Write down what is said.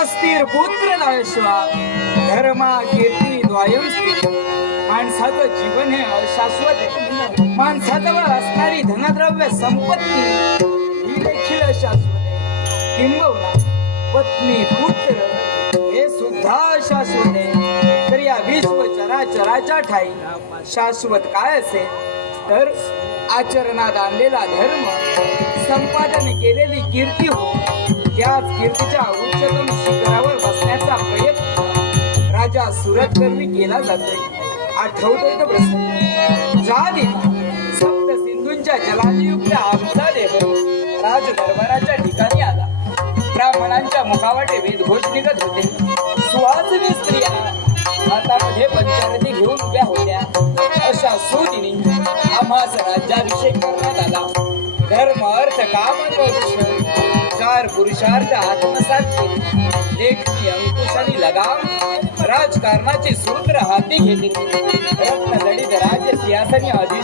अस्थिर पुत्र नायश्वा धर्मा कीर्ती द्वयम स्थिर. माणसाचं जीवन हे अशाश्वत आहे. माणसाजवळ असणारी धनद्रव्य संपत्ती ही देखील अशाश्वत आहे. किंबहुना पत्नी पुत्र हे सुद्धा अशाश्वत आहे. तर या विश्व चराचराच्या ठाई शाश्वत काय असेल तर आचरणात आणलेला धर्म, संपादन केलेली कीर्ती हो. त्याच कीर्तीच्या उच्चतम शिखरावर बसण्याचा प्रयत्न राजा सुरतकर्मी केला जातोय. आठवतोय तो प्रसंग. सप्त सिंधूंच्या जलायुक्त आमचा देव राज दरबाराच्या ठिकाणी आला. ब्राह्मणांच्या मुखावाटे वेदघोष निघत होते. सुहासिनी स्त्रिया हातामध्ये पंचारती घेऊन उभ्या होत्या. अशा सुदिनी आम्हास राज्याभिषेक करण्यात आला. धर्म अर्थ काम मोक्ष चार पुरुषार्थ आत्मसात केले. लेखनी अंकुशानी लगाम राजकारणाची सूत्र हाती घेतली. रत्नजडित राज्य सिंहासनी